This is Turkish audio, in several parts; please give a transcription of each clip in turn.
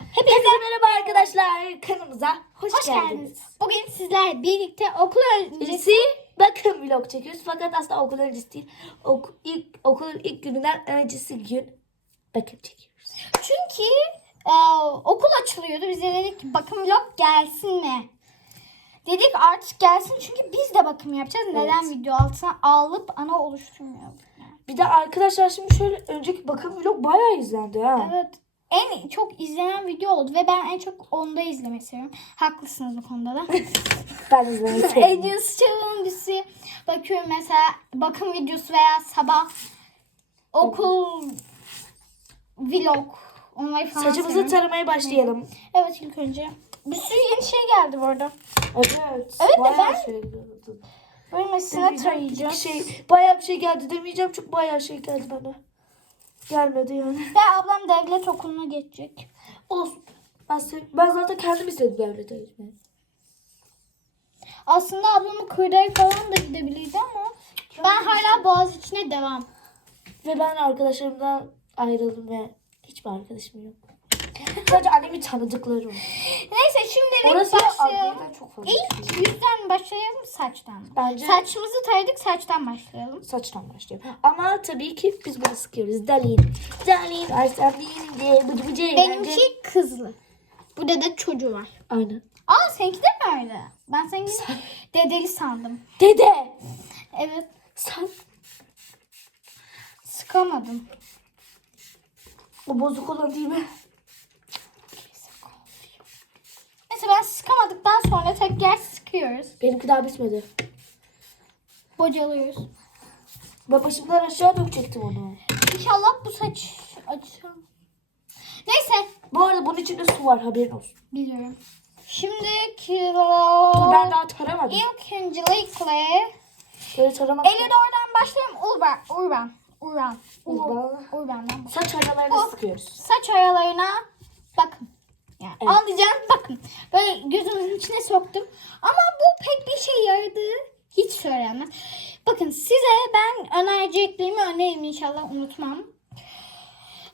Hepinize merhaba arkadaşlar. Kanalımıza hoş, Hoş geldiniz. geldiniz. Bugün sizlerle birlikte okul öncesi bakın vlog çekiyoruz. Fakat aslında okul öncesi değil. Ok, ilk, okulun ilk gününden öncesi gün bakım çekiyoruz. çünkü e, okul açılıyordu. Biz de dedik ki bakım vlog gelsin mi? Dedik artık gelsin çünkü biz de bakım yapacağız. Neden video altına alıp ana oluşturmuyoruz? Bir de arkadaşlar şimdi şöyle önceki bakım vlog bayağı izlendi ha. Evet. En çok izlenen video oldu ve ben en çok onda izlemek istiyorum. Haklısınız bu konuda da. Ben sevdim. Ediyoruz challenge'sı. Bakıyorum mesela bakım videosu veya sabah okul vlog onları falan Saçımızı seviyorum. taramaya başlayalım. Evet ilk önce. Bir sürü yeni şey geldi bu arada. Evet. Evet de ben- şey. Böylesine Demeyeceğim, tarayacağım. Şey, bayağı bir şey geldi demeyeceğim çünkü bayağı şey geldi bana. Gelmedi yani. Ve ablam devlet okuluna geçecek. Olsun. Ben, ben zaten kendim istedim devlete gitmeyi. Aslında ablamın kırdayı falan da gidebilirdi ama ben hala Boğaziçi'ne devam. Ve ben arkadaşlarımdan ayrıldım ve hiçbir arkadaşım yok. Sadece annemin tanıdıkları var. Neyse şimdilik Orası ya başlayalım. Adliye'den çok fazla. İlk yüzden başlayalım saçtan. Bence Saçımızı taradık saçtan başlayalım. saçtan başlayalım. Ama tabii ki biz bunu sıkıyoruz. Dalin. Dalin. Arslan deyince. Bıcı bıcı. Benimki kızlı. Burada da çocuğu var. Aynen. Aa seninki de mi öyle? Ben seninki dedeli sandım. Dede. Evet Sen sıkamadım. o bozuk olan değil mi? Neyse ben sıkamadıktan sonra tekrar sıkıyoruz. Benimki daha bitmedi. Bocalıyoruz. Ben başımdan aşağı dökecektim onu. İnşallah bu saç açar. Neyse Bu arada bunun içinde su var haberin olsun. biliyorum. Şimdi Dur ben daha taramadım. İlk öncelikle Böyle taramak. 54'dan başlayalım. Urban. Urban. Urban. Urban. Urban'dan. Saç aralarını Bu. sıkıyoruz. Saç aralarına bakın. Yani Evet. anlayacağınız bakın. Böyle gözünüzün içine soktum. Ama bu pek bir şey yaradığı hiç söylenmez. Bakın size ben önereceklerimi öneririm inşallah unutmam.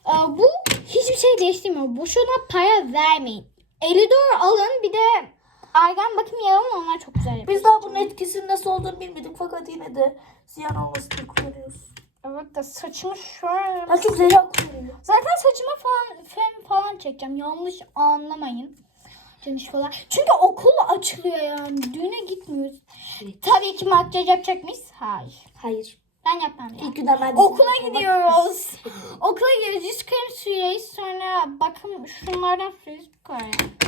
Ee, bu hiçbir şey değiştirmiyor. Boşuna para vermeyin. 54 alın bir de argan bakım yağı onlar çok güzel yapıyor. Biz daha bunun etkisinin nasıl olduğunu bilmedik fakat yine de ziyan olmasın diye kullanıyoruz. Evet de saçımı şöyle... Ben çok zehra. Zaten saçıma falan fön falan çekeceğim. Yanlış anlamayın. Geniş falan. Çünkü okul açılıyor yani. Düğüne gitmiyoruz. Evet. Tabii ki makyaj yapacak mıyız? Hayır. Hayır. Ben yapmam ya. İlk günden ben Okula gidiyoruz. Okula gidiyoruz. Yüz krem sürüyoruz. Sonra bakım şunlardan sürüyoruz. Bu kadar yani.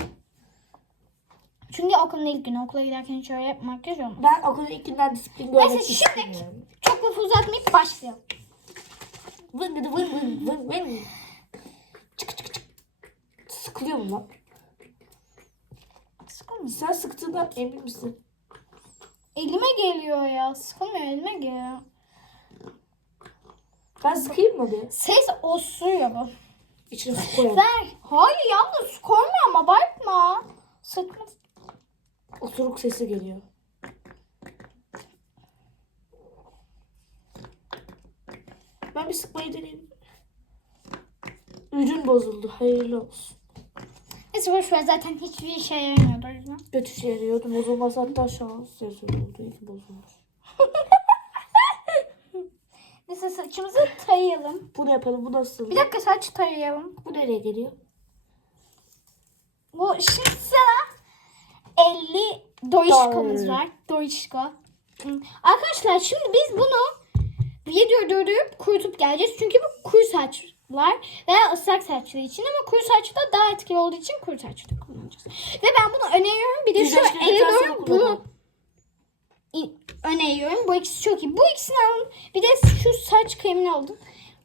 Çünkü okulun ilk günü. Okula giderken hiç öyle makyaj olmaz. Ben okulun ilk günden disiplin görmek Neyse, şimdi- istemiyorum. Çok lafı uzatmayıp başlayalım. Vın gıdı vın vın vın vın. Çık çık çık. Sıkılıyor mu lan? Sıkılmıyor. Sen sıktığından emin misin? Elime geliyor ya. Sıkılmıyor elime geliyor. Ben sıkayım mı bir? Ses osuruyor bu. İçine su koyalım. Ver. Hayır yalnız su koyma ama abartma. Sıkma. Osuruk sesi geliyor. Ben bir sıkmayı deneyeyim. Ürün bozuldu. Hayırlı olsun. Neyse boş ver zaten hiçbir işe yaramıyordu o yüzden. Kötü şey yarıyordu. Bozulmaz hatta şans yazıyordu. İyi ki bozulmuş. Neyse saçımızı tarayalım. Bunu yapalım. Bu nasıl? Bir dakika saç tarayalım. Bu nereye geliyor? Bu şimdi 50 doişkomuz var. Doişko. Hı. Arkadaşlar şimdi biz bunu video durdurup kurutup geleceğiz. Çünkü bu kuru saçlar veya ıslak saçları için ama kuru saçta daha etkili olduğu için kuru saçta kullanacağız. Ve ben bunu öneriyorum. Bir de şu 54 bunu öneriyorum. Bu ikisi çok iyi. Bu ikisini alın. Bir de şu saç kremini alın.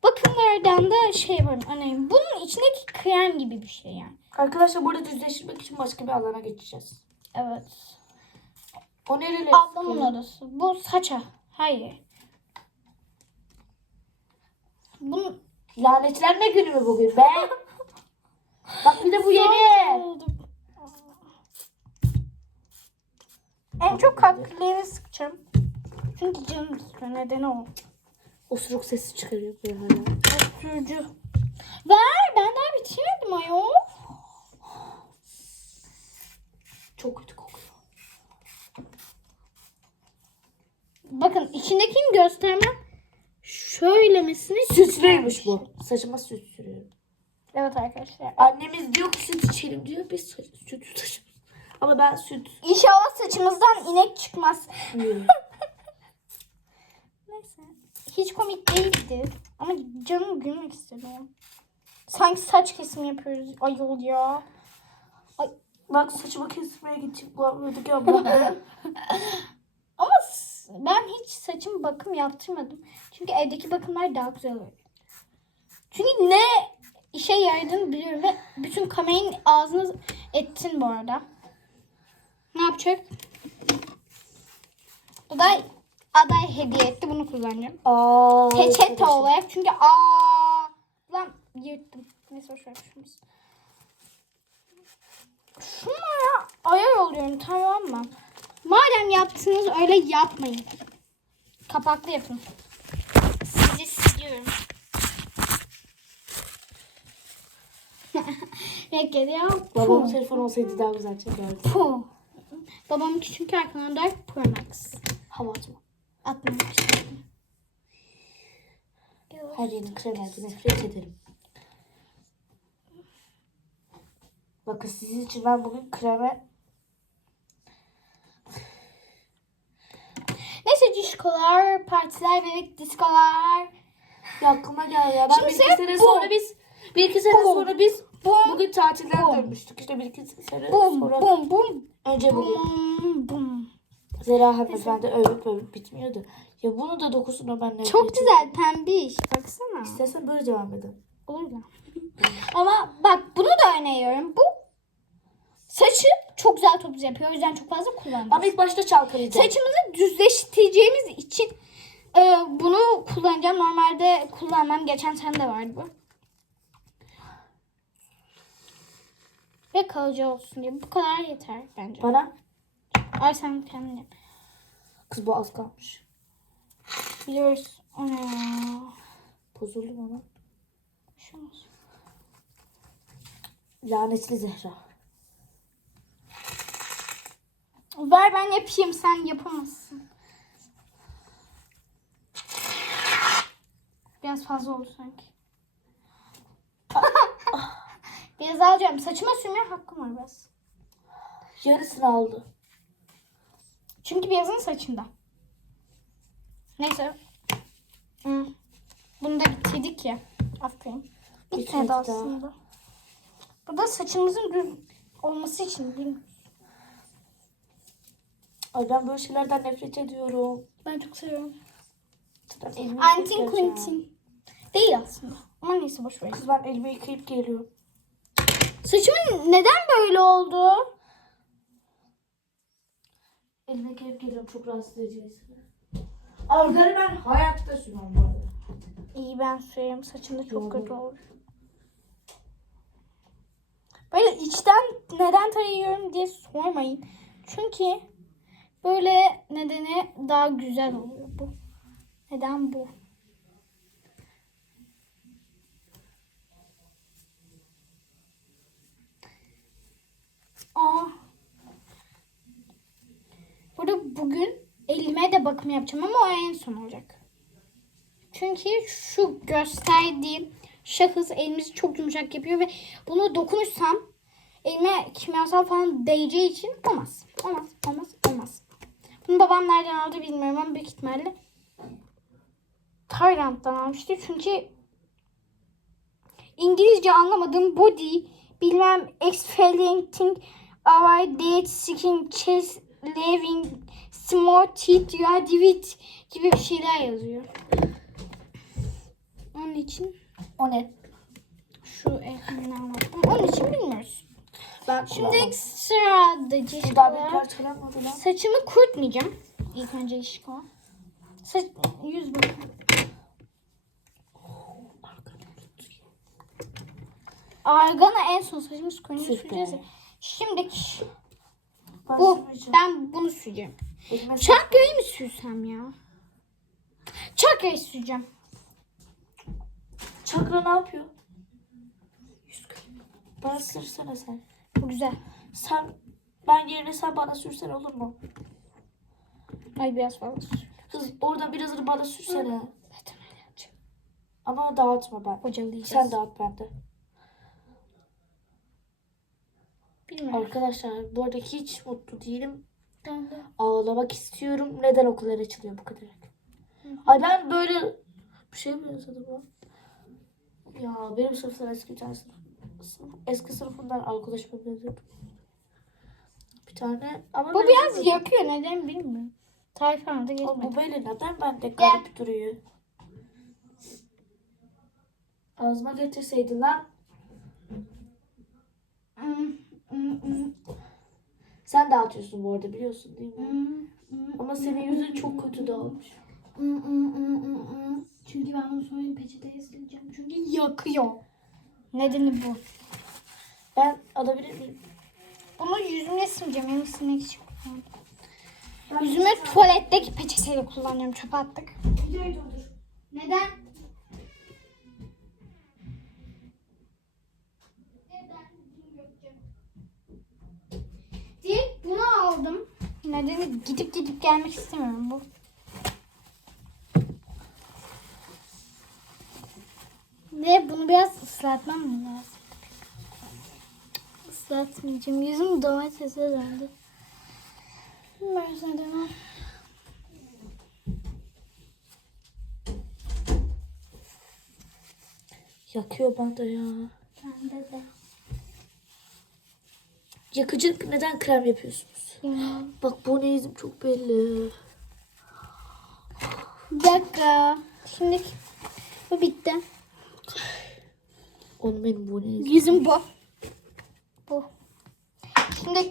Bakımlardan da şey var öneriyorum. Bunun içindeki krem gibi bir şey yani. Arkadaşlar burada düzleştirmek için başka bir alana geçeceğiz. Evet. O neresi? Ablamın orası. Bu saça. Hayır. Bunun lanetlenme günü mü bugün be? Bak bir de bu yeni. en çok kalkülere sıkacağım. Çünkü canım sıkıyor. Nedeni o. Osuruk sesi çıkarıyor böyle hala. Osurucu. Ver ben daha bitirmedim ayol. Çok kötü göstermem. Şöylemesine Süslüymüş bu. Saçıma süt sürüyorum. Evet arkadaşlar. Annemiz diyor ki süt içelim diyor. Biz süt süt. Ama ben süt İnşallah saçımızdan inek çıkmaz. Neyse. Hiç komik değildi. Ama canım gülmek istemiyor. Sanki saç kesimi yapıyoruz. Ayol ya. Bak saçımı kesmeye gidecek bu abla. Ama ben hiç saçım bakım yaptırmadım. Çünkü evdeki bakımlar daha güzel oluyor. Çünkü ne işe yaradığını biliyorum ve bütün kamerayın ağzını ettin bu arada. Ne yapacak? Bu da aday hediye etti. Bunu kullanacağım. Aa, Peçete arkadaşım. olarak çünkü aa lan yırttım. Neyse şunu. Şunlara ayar oluyorum tamam mı? Madem yaptınız öyle yapmayın. Kapaklı yapın. Sizi siliyorum. Ya. Babamın Puh. telefonu olsaydı daha güzel çekerdi. Puh. Babamın çünkü arkadan 4 Pro Max. Hava atma. İstedim. Her yerini kremelde nefret ederim. Bakın sizin için ben bugün kreme Diskolar, partiler, bebek diskolar. Ya aklıma geldi ya. Ben Şimdi bir iki sen sene bu- sonra biz bir iki sene bu- sonra biz bu- bugün tatilden bu- dönmüştük. İşte bir iki sene Bum sonra bum bum önce bugün bum bum. Zera hanımefendi övüp övüp bitmiyordu. Ya bunu da dokusuna ben nefret Çok ediyorum. güzel pembiş. Baksana. İstersen böyle devam edelim. Olur ya. Ama bak bunu da öneriyorum. Bu saçı çok güzel topuz yapıyor. O yüzden çok fazla kullandım. Ama ilk başta çalkalayacağım. Saçımızı düzleştireceğimiz için e, bunu kullanacağım. Normalde kullanmam. Geçen sene de vardı bu. Ve kalıcı olsun diye. Bu kadar yeter bence. Bana Ay sen kendin yap. kız bu az kalmış. Biliyoruz. Ana. Bozuldu ona? Şu olsun. Lanetli Zehra. Ver ben yapayım sen yapamazsın. Biraz fazla oldu sanki. biraz alacağım. Saçıma sürmeye hakkım var biraz. Yarısını aldı. Çünkü beyazın saçında. Neyse. Hı. Bunu da bitirdik ya. Aferin. Bitmedi aslında. Bu da saçımızın düz olması için değil mi? Ay ben böyle şeylerden nefret ediyorum. Ben çok seviyorum. Elimi Antin. Quentin. Değil aslında. Ama neyse boş ver. Kız ben elimi yıkayıp geliyorum. Saçımın neden böyle oldu? Elime yıkayıp geliyorum çok rahatsız edeceğiz. Argarı ben hayatta sürmem bu arada. İyi ben süreyim. Saçım da çok kötü olur. Böyle içten neden tarıyorum diye sormayın. Çünkü böyle nedeni daha güzel oluyor bu. Neden bu? Aa. Burada bugün elime de bakım yapacağım ama o en son olacak. Çünkü şu gösterdiğim şahıs elimizi çok yumuşak yapıyor ve bunu dokunursam elime kimyasal falan değeceği için olmaz. Olmaz, olmaz. Bunu babam nereden aldı bilmiyorum ama büyük ihtimalle Tayland'dan almıştı. Çünkü İngilizce anlamadığım body bilmem exfoliating our dead skin chest leaving small teeth ya divit gibi bir şeyler yazıyor. Onun için O ne? şu ekranı anlattım. Onun için bilmiyoruz. Ben Şimdi sırada parçalanmadı lan. saçımı kurutmayacağım. İlk önce Cişko. Saç, yüz bakın. Argana en son saçımız koyunca süreceğiz. Şimdi Ben bu. Ben bunu süreceğim. Çakrayı mı sürsem ya? Çakrayı süreceğim. Çakra ne yapıyor? Yüz kırk. Bana sürsene sen. Bu güzel. Sen ben yerine sen bana sürsen olur mu? Ay biraz fazla sür. Kız oradan birazını bana sürsene. Zaten öyle yapacağım. Ama dağıtma ben. Bocalayacağız. Sen dağıt bende. Bilmiyorum. Arkadaşlar bu arada hiç mutlu değilim. Ben de. Ağlamak istiyorum. Neden okullar açılıyor bu kadar? Ay ben böyle bir şey mi yazdım lan? Ya benim sınıftan eski bir tane sınıf, eski sınıfımdan arkadaşıma benziyordum. Bir tane ama Bu ben biraz yazmadım. yakıyor. Neden bilmiyorum. Anladı Ama geçmedi. bu böyle neden bende garip duruyor? Ağzıma getirseydin lan. Hmm, hmm, hmm, Sen dağıtıyorsun bu arada biliyorsun değil mi? hmm, hmm, Ama senin yüzün çok kötü dağılmış. hmm, hmm, hmm, hmm, hmm. Çünkü ben bunu sonra peçeteye sileceğim. Çünkü yakıyor. Nedeni bu. Ben alabilir miyim? Bunu yüzüme sileceğim. Benim silmek için kullandım. Yüzümü tuvaletteki peçeteyle kullanıyorum. Çöpe attık. Videoyu durdur. Neden? Direkt bunu aldım. Nedeni gidip gidip gelmek istemiyorum bu. Ve bunu biraz ıslatmam lazım? Islatmayacağım. Yüzüm domatese döndü. Ben neden o? Yakıyor bende ya. Bende de. Yakıcı neden krem yapıyorsunuz? Bilmiyorum. Bak bu ne izim çok belli. Bir dakika. Şimdi bu bitti. Oğlum benim bu ne. Yüzüm bu. Bu. Şimdi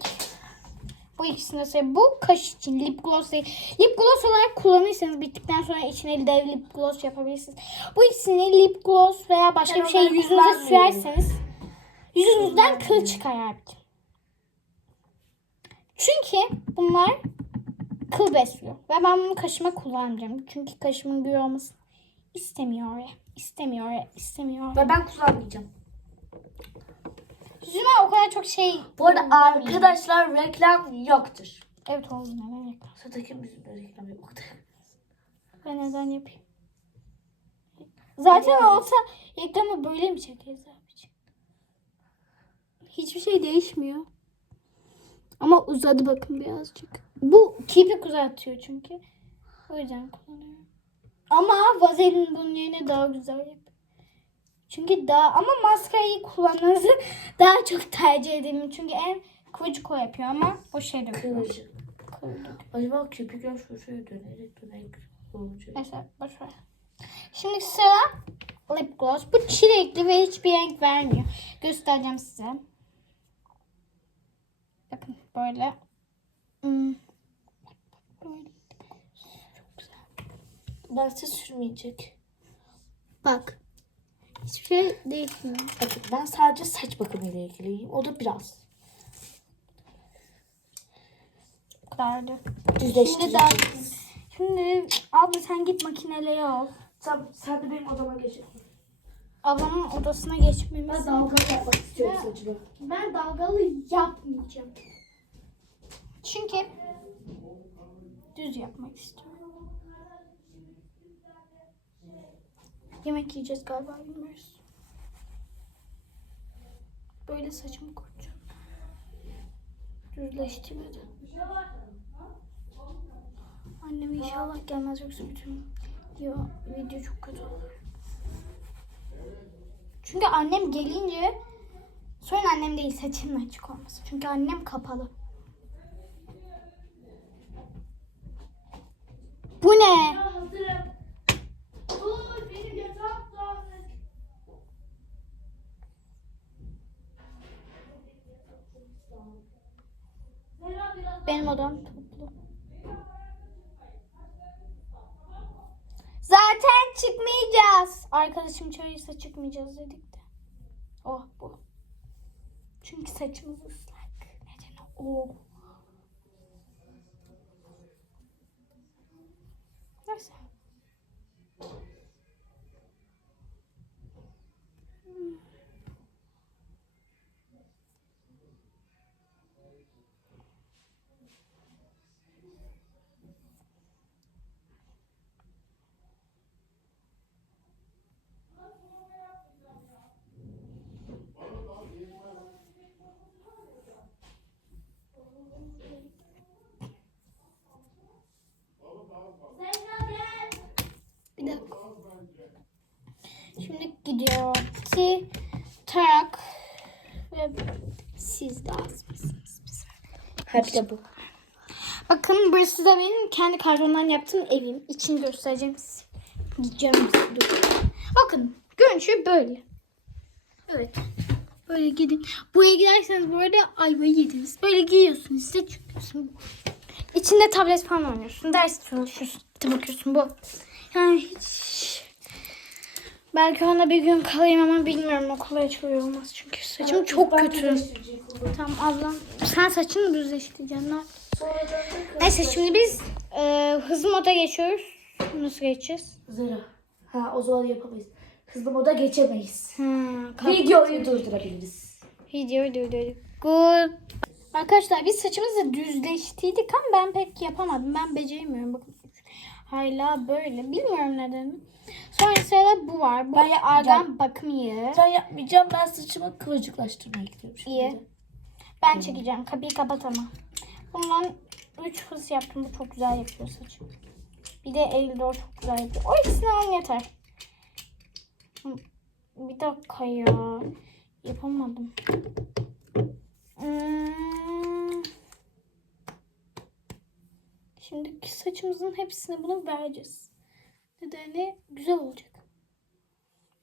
bu ikisini söyle. Bu kaş için lip gloss değil. Lip gloss olarak kullanırsanız bittikten sonra içine de lip gloss yapabilirsiniz. Bu ikisini lip gloss veya başka Ben bir şey yüzünüze sürerseniz yüzünüzden kıl çıkar. Çünkü bunlar kıl besliyor. Ve ben bunu kaşıma kullanacağım. Çünkü kaşımın gür olmasını istemiyor. İstemiyor, istemiyor. Ve ben kullanmayacağım. Yüzüme o kadar çok şey... Bu arada vermeyin. arkadaşlar reklam yoktur. Evet oldu neden reklam? Zaten bizimle reklam yoktur. Ben neden yapayım? Zaten olsa reklamı böyle mi çekeriz abiciğim? Hiçbir şey değişmiyor. Ama uzadı bakın birazcık. Bu kirpik uzatıyor çünkü. O yüzden kullanıyorum. Ama vazelin bunun yerine daha güzel yapıyor. Çünkü daha ama maskarayı kullanmanızı daha çok tercih ederim. Çünkü en kıvırcık o yapıyor ama o şey döküyor. Kıvırcık. Kıvırcık. Acaba kirpikler şu şöyle dönerek dönerek olacak. Mesela boş ver. Şimdi sıra lip gloss. Bu çilekli ve hiçbir renk vermiyor. Göstereceğim size. Bakın böyle. Hmm. Böyle. Bense sürmeyecek. Bak. Hiçbir şey değişmiyor. Bakın ben sadece saç bakımı ile ilgiliyim. O da biraz. Bu kadardı. Şimdi daha Şimdi abla sen git makineleri al. Sen, sen de benim odama geç. Ablamın odasına geçmemiz Ben lazım. dalga yapmak istiyorum Ben- saçıma. Ben dalgalı yapmayacağım. Çünkü düz yapmak istiyorum. Yemek yiyeceğiz galiba bilmiyoruz. Böyle saçımı kuracağım. Düzleştirmedi. Annem inşallah gelmez yoksa bütün ya, video çok kötü olur. Çünkü annem gelince Sorun annem değil saçının açık olması. Çünkü annem kapalı. Bu ne? Benim odam toplu. Zaten çıkmayacağız. Arkadaşım çağırırsa çıkmayacağız dedik de. Oh bu. Çünkü saçımız ıslak. Neden o? Neyse. Bir dakika. Şimdi gidiyor. Ti, tak ve siz lazımsınız bize. Hep de bu. Bakın burası da benim kendi kartondan yaptığım evim. İçini göstereceğim size. Gideceğim Dur. Bakın görünüşü böyle. Evet. Böyle gidin. Buraya giderseniz bu arada ayvayı yediniz. Böyle giyiyorsun işte çıkıyorsun. İçinde tablet falan oynuyorsun. Ders çalışıyorsun. Bakıyorsun bu. Yani hiç... Belki ona bir gün kalayım ama bilmiyorum okula açılıyor olmaz çünkü saçım çok kötü. Tamam ablam sen saçını düzleştireceksin? Ne Neyse şimdi biz e, hızlı moda geçiyoruz. Nasıl geçeceğiz? Zero. Ha o zaman yapamayız. Hızlı moda geçemeyiz. Ha, Videoyu durdurabiliriz. Video durdurduk. Good. Arkadaşlar biz saçımızı düzleştirdik ama ben pek yapamadım. Ben beceremiyorum. Bakın hala böyle. Bilmiyorum neden. Sonra sırada bu var. Yapmayacağım. argan bakım yağı. Ben yapmayacağım. Ben saçımı kıvırcıklaştırmaya gidiyorum şimdi. İyi. Ben çekeceğim. Kapıyı kapat ama. Bundan 3 hız yaptım. Bu çok güzel yapıyor saçım. Bir de elde o çok güzel yapıyor. O ikisini al yeter. Bir dakika ya. Yapamadım. Hmm. Şimdi saçımızın hepsini bunu vereceğiz. Nedeni güzel olacak.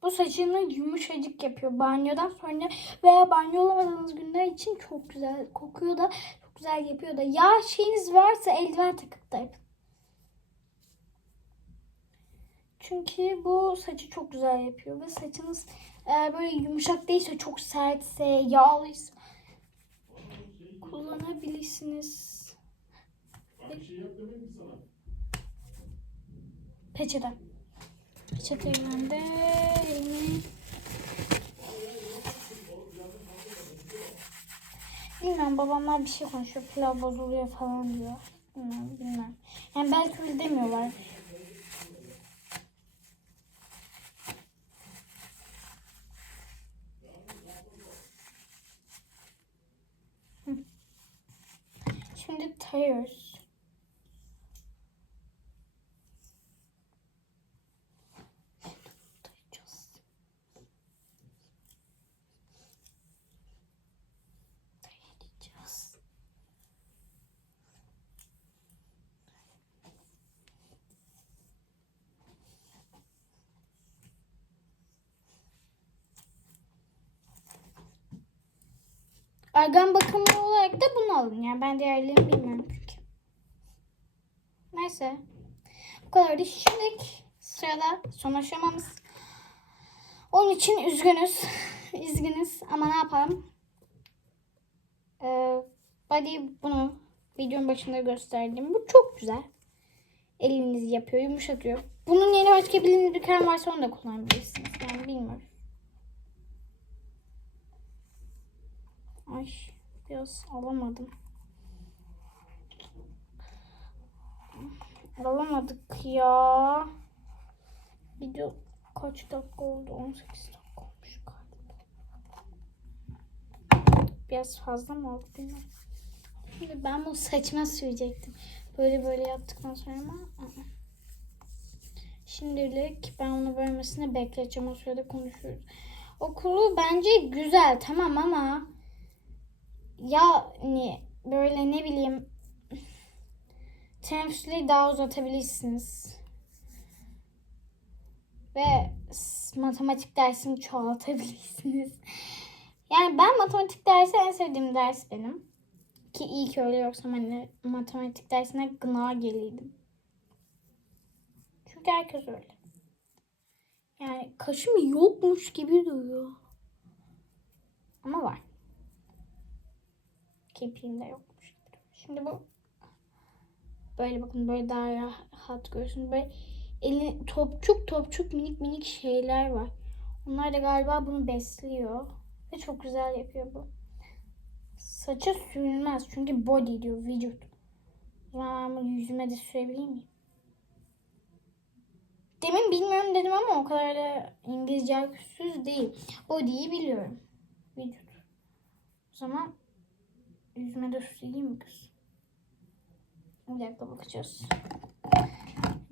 Bu saçını yumuşacık yapıyor banyodan sonra veya banyo olamadığınız günler için çok güzel kokuyor da çok güzel yapıyor da. Yağ şeyiniz varsa eldiven takıp da yapın. Çünkü bu saçı çok güzel yapıyor ve saçınız eğer böyle yumuşak değilse çok sertse yağlıysa kullanabilirsiniz. Peçete. Peçeteyle de elimi Bilmiyorum babamlar bir şey konuşuyor. Pilav bozuluyor falan diyor. Bilmiyorum, bilmiyorum. Yani belki öyle demiyorlar. Şimdi tayıyoruz. Argan bakımı olarak da bunu alın. Yani ben diğerlerini bilmiyorum çünkü. Neyse. Bu kadardı. Şimdi sırada son aşamamız. Onun için üzgünüz. üzgünüz ama ne yapalım? Ee, body bunu videonun başında gösterdim. Bu çok güzel. Eliniz yapıyor, yumuşatıyor. Bunun yeni başka bir krem varsa onu da kullanabilirsiniz. Yani bilmiyorum. Ay biraz alamadım. Alamadık ya. Video kaç dakika oldu? 18 dakika olmuş galiba. Biraz fazla mı oldu bilmiyorum. Şimdi ben bu saçma sürecektim. Böyle böyle yaptıktan sonra ama ı-ı. Şimdilik ben onu vermesini bekleyeceğim. O sırada konuşuyoruz. Okulu bence güzel tamam ama yani böyle ne bileyim teneffüsleri daha uzatabilirsiniz. Ve matematik dersini çoğaltabilirsiniz. Yani ben matematik dersi en sevdiğim ders benim. Ki iyi ki öyle yoksa hani matematik dersine gına geliydim. Çünkü herkes öyle. Yani kaşım yokmuş gibi duruyor. Ama var. Kirpiğimde yokmuş gibi duruyor. Şimdi bu böyle bakın böyle daha rahat görüyorsunuz. Böyle eli topçuk topçuk minik minik şeyler var. Onlar da galiba bunu besliyor. Ve çok güzel yapıyor bu. Saça sürülmez çünkü body diyor vücut. Ben bunu yüzüme de sürebilir miyim? Demin bilmiyorum dedim ama o kadar da İngilizce küsüz değil. Body'yi biliyorum. Vücut. O zaman Yüzüme de süreyim mi kız? Bir dakika bakacağız.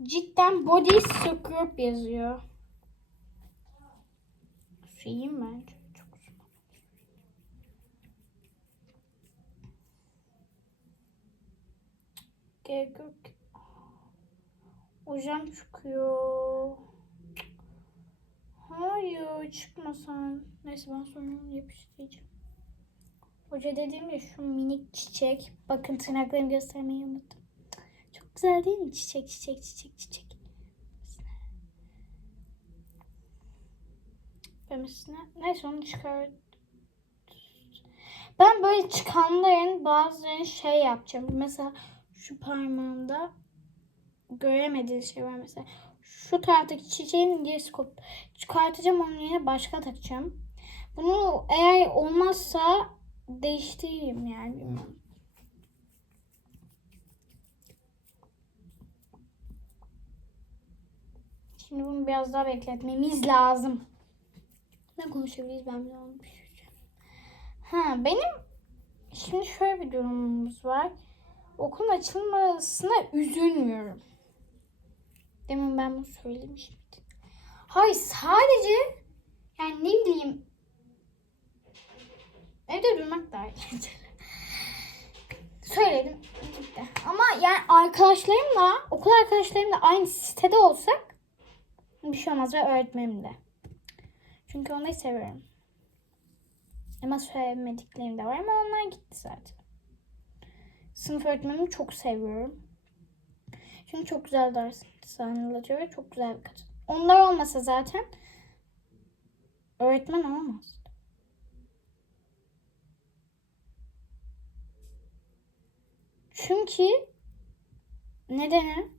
Cidden body scrub yazıyor. Süreyim bence. gerek yok. Hocam çıkıyor. Hayır çıkmasan. Neyse ben sonra yapıştıracağım. Hoca dediğim ya şu minik çiçek. Bakın tırnaklarımı göstermeyi unuttum. Çok güzel değil mi? Çiçek çiçek çiçek çiçek. Böylesine. Neyse onu çıkar. Ben böyle çıkanların bazılarını şey yapacağım. Mesela şu parmağımda göremediğiniz şey var mesela. Şu taraftaki çiçeğin gerisi. Çıkartacağım onun yerine başka takacağım. Bunu eğer olmazsa değiştireyim yani bilmiyorum. Şimdi bunu biraz daha bekletmemiz lazım. Ne konuşabiliriz ben bile onu düşüneceğim. Ha benim şimdi şöyle bir durumumuz var. Okulun açılmasına üzülmüyorum. Demin ben bunu söylemiştim. Hayır sadece yani ne bileyim evde durmak daha eğlenceli. Söyledim gitti. Ama yani arkadaşlarımla okul arkadaşlarımla aynı sitede olsak bir şey olmaz ve öğretmenim de. Çünkü onları seviyorum. Ama sevmediklerim de var ama onlar gitti zaten. Sınıf öğretmenimi çok seviyorum. Çünkü çok güzel ders anlatıyor ve çok güzel bir kadın. Onlar olmasa zaten öğretmen olamaz. Çünkü nedeni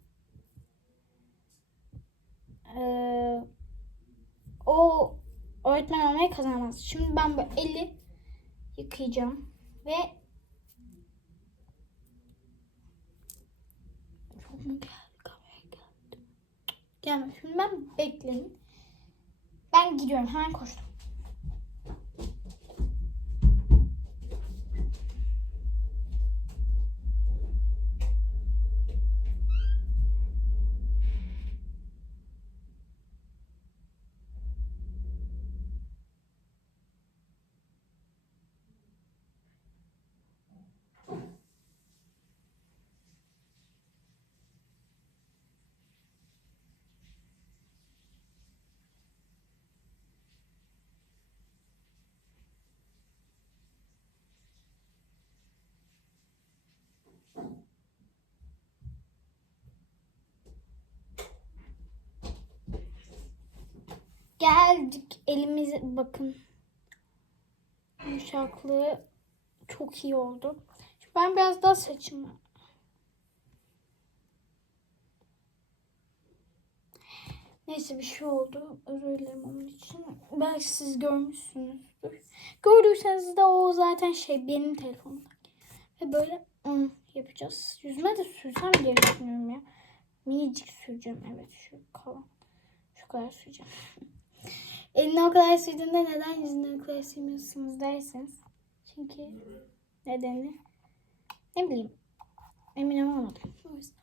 eee o öğretmen olmayı kazanamaz. Şimdi ben bu eli yıkayacağım ve. Gelme. Şimdi ben bekleyin. Ben gidiyorum. Hemen koştum. Geldik. Elimize bakın. Yumuşaklığı çok iyi oldu. Şimdi ben biraz daha saçımı Neyse bir şey oldu. Özür dilerim onun için. Belki siz görmüşsünüzdür. Gördüyseniz de o zaten şey benim telefonumda. Ve böyle ım, yapacağız. Yüzüme de sürsem diye düşünüyorum ya. Minicik süreceğim evet şu kalan. Şu kadar süreceğim. Eline o kadar sürdüğünde neden yüzüne o kadar sürmüyorsunuz derseniz. Çünkü nedeni ne bileyim emin olamadım. O yüzden.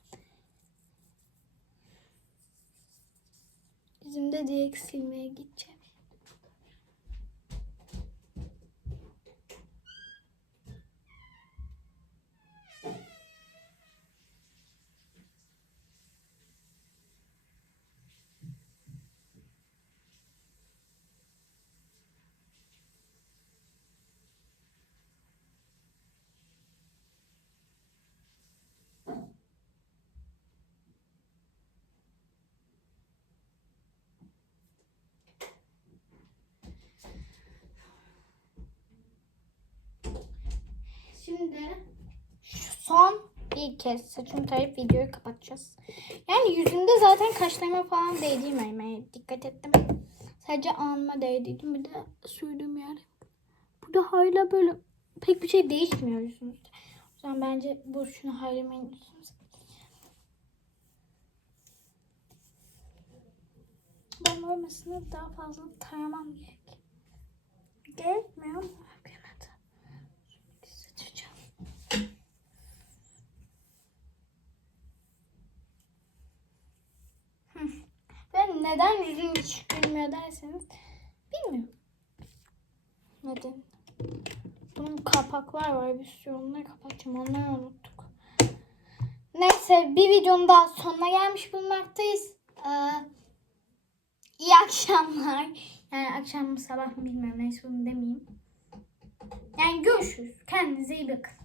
Yüzümde direkt silmeye gideceğim. Şimdi son bir kez saçımı tarayıp videoyu kapatacağız. Yani yüzümde zaten kaşlarıma falan değdirmemeye dikkat ettim. Sadece alnıma değdirdim. Bir de sürdüğüm yerde. Burada hala böyle pek bir şey değişmiyor yüzümüzde. O yüzden bence bu şunu hayırmayın yüzümüze. Ben böylesine daha fazla taramam gerek. Gerekmiyor mu? Gene de. Seçeceğim. Hı. Ben neden yüzüm hiç gülmüyor derseniz bilmiyorum. Neden? Bunun kapaklar var bir sürü onları kapatacağım onları unuttuk. Neyse bir videonun daha sonuna gelmiş bulunmaktayız. Ee, iyi akşamlar. Yani akşam mı sabah mı bilmiyorum neyse onu demeyeyim. Yani görüşürüz. Kendinize iyi bakın.